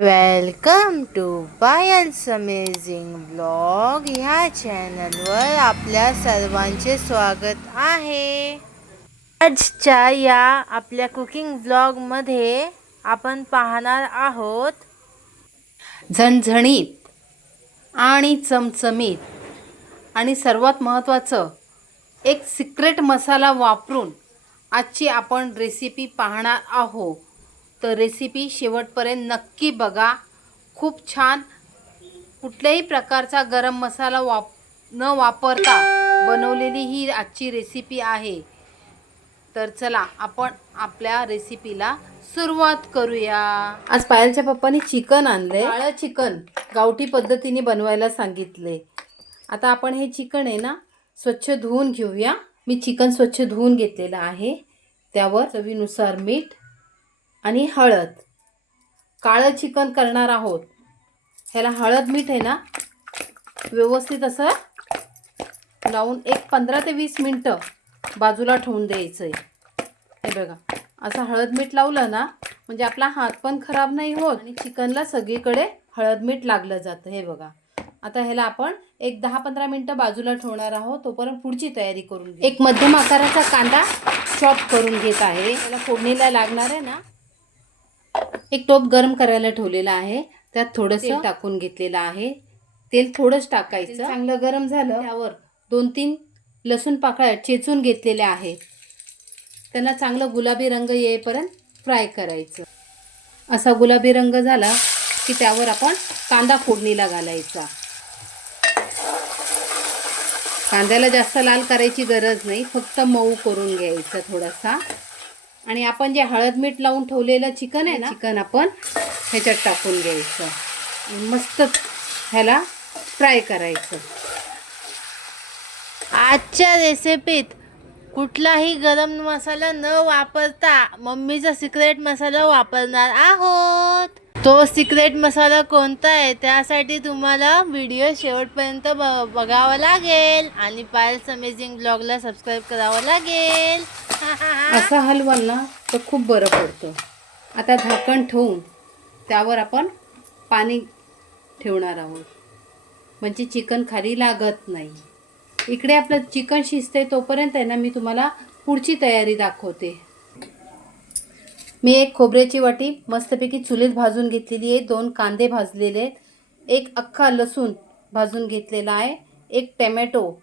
Welcome to Bayals amazing blog ह्या चॅनलवर आपल्या सर्वांचे स्वागत आहे. आजच्या या आपल्या कुकिंग ब्लॉगमध्ये आपण पाहणार आहोत झणझणीत आणि चमचमीत. आणि सर्वात महत्त्वाचं एक सिक्रेट मसाला वापरून आजची आपण रेसिपी पाहणार आहोत. तर रेसिपी शेवटपर्यंत नक्की बघा. खूप छान. कुठल्याही प्रकारचा गरम मसाला वाप न वापरता बनवलेली ही आजची रेसिपी आहे. तर चला आपण आपल्या रेसिपीला सुरुवात करूया. आज पायलच्या पप्पानी चिकन आणलंय. काळं चिकन. गावठी पद्धतीने बनवायला सांगितले आता आपण हे चिकन आहे ना स्वच्छ धुवून घेऊया. मी चिकन स्वच्छ धुवून घेतलेलं आहे. त्यावर चवीनुसार मीठ आणि हळद. काळं चिकन करणार आहोत. ह्याला हळद मीठ आहे ना व्यवस्थित असं लावून एक पंधरा ते वीस मिनटं बाजूला ठेवून द्यायचं आहे हे बघा असं हळद मीठ लावलं ना म्हणजे आपला हात पण खराब नाही होत आणि चिकनला सगळीकडे हळद मीठ लागलं जातं. हे बघा आता ह्याला आपण एक दहा पंधरा मिनटं बाजूला ठेवणार आहोत तोपर्यंत पुढची तयारी करून एक मध्यम आकाराचा कांदा चॉप करून घेत आहे. त्याला फोडणीला लागणार आहे ना एक टोप गरम करायला ठेवलेला आहे. त्यात थोडंसं टाकून घेतलेलं आहे. तेल थोडंच टाकायचं. चांगलं गरम झालं. त्यावर दोन तीन लसूण पाकळ्या चेचून घेतलेल्या आहेत. त्यांना चांगलं गुलाबी रंग येईपर्यंत फ्राय करायचं. असा गुलाबी रंग झाला की त्यावर आपण कांदा फोडणीला घालायचा. कांद्याला जास्त लाल करायची गरज नाही. फक्त मऊ करून घ्यायचं थोडासा. आणि आपण जे हळद मीठ लावून ठेवलेलं चिकन आहे ना चिकन आपण ह्याच्यात टाकून घ्यायचं. मस्त ह्याला फ्राय करायचं. आजच्या रेसिपीत कुठलाही गरम मसाला न वापरता मम्मीचा सिक्रेट मसाला वापरणार आहोत. तो सिक्रेट मसाला कोणता आहे त्यासाठी तुम्हाला व्हिडिओ शेवटपर्यंत ब बघावा लागेल. आणि पायल्स अमेझिंग ब्लॉगला सबस्क्राईब करावं लागेल. असा हलवा ना तर खूप बरं पडतं. आता झाकण ठेवून त्यावर आपण पाणी ठेवणार आहोत. म्हणजे चिकन खाली लागत नाही. इकडे आपलं चिकन शिजतंय तोपर्यंत आहे ना मी तुम्हाला पुढची तयारी दाखवते. मी एक खोबऱ्याची वाटी मस्तपैकी चुलीत भाजून घेतलेली आहे. दोन कांदे भाजलेले आहेत. एक अख्खा लसूण भाजून घेतलेला आहे. एक टॅमॅटो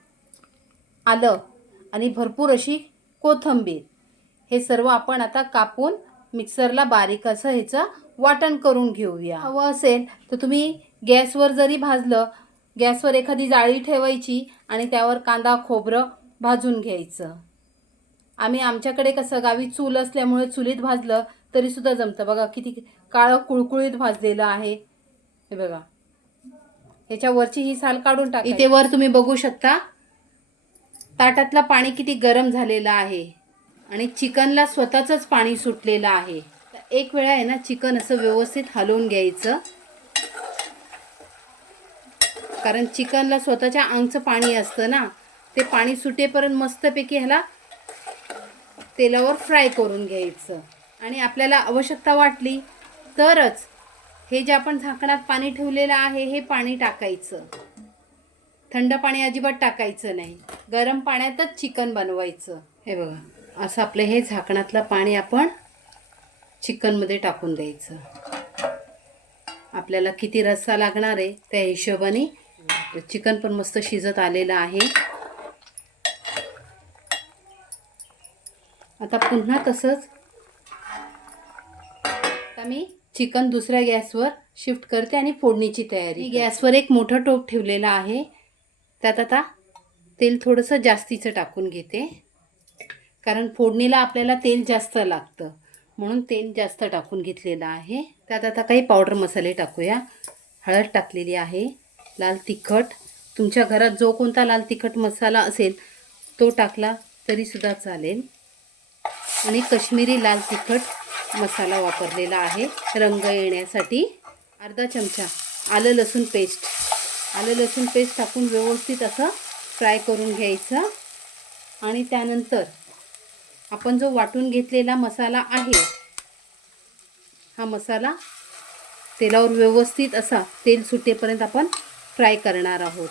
आलं आणि भरपूर अशी कोथंबीर. हे सर्व आपण आता कापून मिक्सरला बारीक असं ह्याचं वाटण करून घेऊया. हवं असेल तर तुम्ही गॅसवर जरी भाजलं गॅसवर एखादी जाळी ठेवायची आणि त्यावर कांदा खोबरं भाजून घ्यायचं. आम्ही आमच्याकडे कसं गावी चूल असल्यामुळे चुलीत भाजलं तरीसुद्धा जमतं. बघा किती काळं कुळकुळीत भाजलेलं आहे. हे बघा. ह्याच्यावरची ही साल काढून टाक इथे वर तुम्ही बघू शकता. ताटातलं पाणी किती गरम झालेलं आहे. आणि चिकनला स्वतःचंच पाणी सुटलेलं आहे. एक वेळा आहे ना चिकन असं व्यवस्थित हलवून घ्यायचं. कारण चिकनला स्वतःच्या अंगचं पाणी असतं ना. ते पाणी सुटेपर्यंत मस्तपैकी ह्याला तेलावर फ्राय करून घ्यायचं. आणि आपल्याला आवश्यकता वाटली तरच हे जे आपण झाकणात पाणी ठेवलेलं आहे हे पाणी टाकायचं. थंड पाणी अजिबात टाकायचं नाही. गरम पाण्यातच चिकन बनवायचं. हे बघा असं आपलं हे झाकणातलं पाणी आपण चिकनमध्ये टाकून द्यायचं. आपल्याला किती रस्सा लागणार आहे त्या हिशोबाने. चिकन पण मस्त शिजत आलेलं आहे. आता पुन्हा तसंच आता मी चिकन दुसऱ्या गॅसवर शिफ्ट करते आणि फोडणीची तयारी गॅसवर एक मोठं टोप ठेवलेलं आहे. त्यात आता तेल थोडंसं जास्तीचं टाकून घेते. कारण फोडणीला आपल्याला तेल जास्त लागतं. म्हणून तेल जास्त टाकून घेतलेलं आहे. त्यात आता काही पावडर मसाले टाकूया. हळद टाकलेली आहे. लाल तिखट. तुमच्या घरात जो कोणता लाल तिखट मसाला असेल तो टाकला तरीसुद्धा चालेल. आणि कश्मीरी लाल तिखट मसाला वापरलेला आहे. रंग येण्यासाठी अर्धा चमचा आलं लसूण पेस्ट. आलं लसूण पेस्ट टाकून व्यवस्थित असं फ्राय करून घ्यायचं. आणि त्यानंतर आपण जो वाटून घेतलेला मसाला आहे हा मसाला तेलावर व्यवस्थित असा तेल सुटेपर्यंत आपण फ्राय करणार आहोत.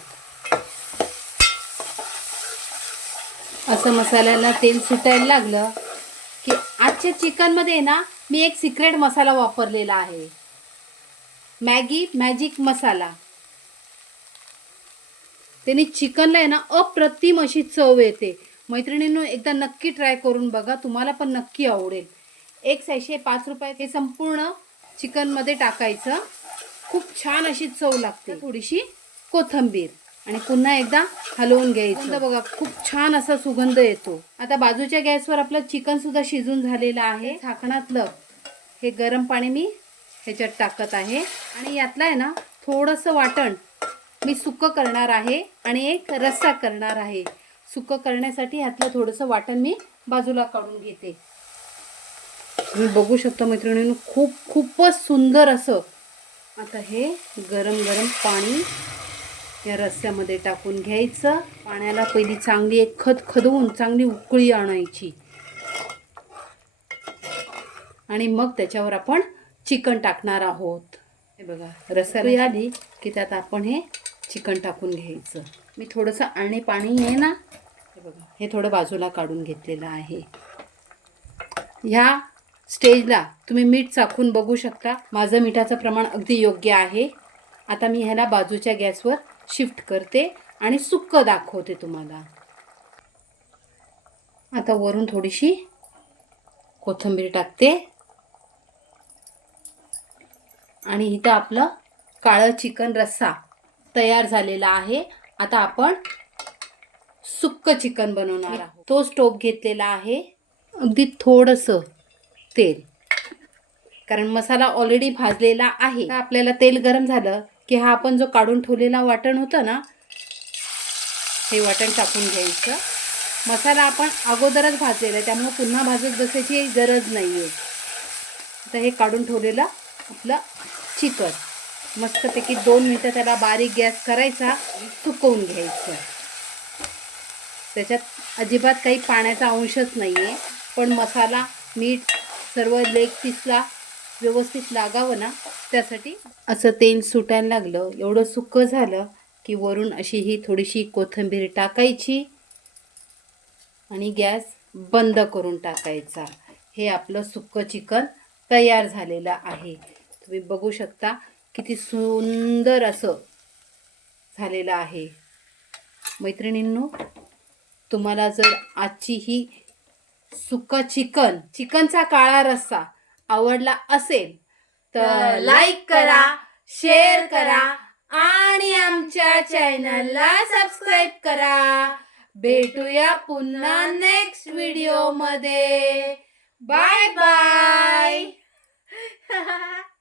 असं मसाल्याला तेल सुटायला लागलं. की आजच्या चिकनमध्ये ना मी एक सिक्रेट मसाला वापरलेला आहे. Maggi magic masala. त्याने चिकनला आहे ना अप्रतिम अशी चव येते. मैत्रिणींनो एकदा नक्की ट्राय करून बघा तुम्हाला पण नक्की आवडेल. एक सॅशे पाच रुपये हे संपूर्ण चिकनमध्ये टाकायचं. खूप छान अशी चव लागते. थोडीशी कोथंबीर. आणि पुन्हा एकदा हलवून घ्यायचं. बघा खूप छान असा सुगंध येतो. आता बाजूच्या गॅसवर आपलं चिकन सुद्धा शिजून झालेलं आहे. झाकणातलं हे गरम पाणी मी ह्याच्यात टाकत आहे. आणि यातलं आहे ना थोडंसं वाटण मी सुकं करणार आहे आणि एक रस्सा करणार आहे. सुकं करण्यासाठी ह्यातलं थोडंसं वाटण मी बाजूला काढून घेते. तुम्ही बघू शकता मैत्रिणींनो खूप खूपच सुंदर असं. आता हे गरम गरम पाणी या रस्स्यामध्ये टाकून घ्यायचं. पाण्याला पहिली चांगली एक खत खदवून चांगली उकळी आणायची. आणि मग त्याच्यावर आपण चिकन टाकणार आहोत. हे बघा रस्याला आली की त्यात आपण हे चिकन टाकून घ्यायचं. मी थोडंसं आणि पाणी आहे ना हे बघा हे थोडं बाजूला काढून घेतलेलं आहे. ह्या स्टेजला तुम्ही मीठ चाखून बघू शकता. माझं मिठाचं प्रमाण अगदी योग्य आहे. आता मी ह्याला बाजूच्या गॅसवर शिफ्ट करते आणि सुक्क दाखवते तुम्हाला. आता वरून थोडीशी कोथिंबीर टाकते. आणि इथं आपलं काळं चिकन रस्सा तयार झालेला आहे. आता आपण सुक्क चिकन बनवणार आहोत. तो स्टोव घेतलेला आहे. अगदी थोडंसं तेल. कारण मसाला ऑलरेडी भाजलेला आहे. आपल्याला तेल गरम झालं की हा आपण जो काढून ठेवलेला वाटण होतं ना हे वाटण टाकून घ्यायचं. मसाला आपण अगोदरच भाजलेला आहे त्यामुळे पुन्हा भाजत बसायची गरज नाही आहे आता हे काढून ठेवलेलं आपलं चिकन. मस्तपैकी दोन मिनटं त्याला बारीक गॅस करायचा सुकवून घ्यायचं. त्याच्यात अजिबात काही पाण्याचा अंशच नाही आहे पण मसाला मीठ सर्व लेग पीसला व्यवस्थित लागावं ना? त्यासाठी असं तेल सुटायला लागलं. एवढं सुकं झालं की वरून अशी ही थोडीशी कोथिंबीर टाकायची आणि गॅस बंद करून टाकायचा. हे आपलं सुकं चिकन तयार झालेलं आहे. तुम्ही बघू शकता किती सुंदर असं झालेलं आहे. मैत्रिणींनो तुम्हाला जर आजची ही सुकं चिकन चिकनचा काळा रस्सा आवडला असेल तर लाईक करा शेअर करा आणि आमच्या चॅनलला सबस्क्राईब करा. भेटूया पुन्हा नेक्स्ट व्हिडिओमध्ये. Bye bye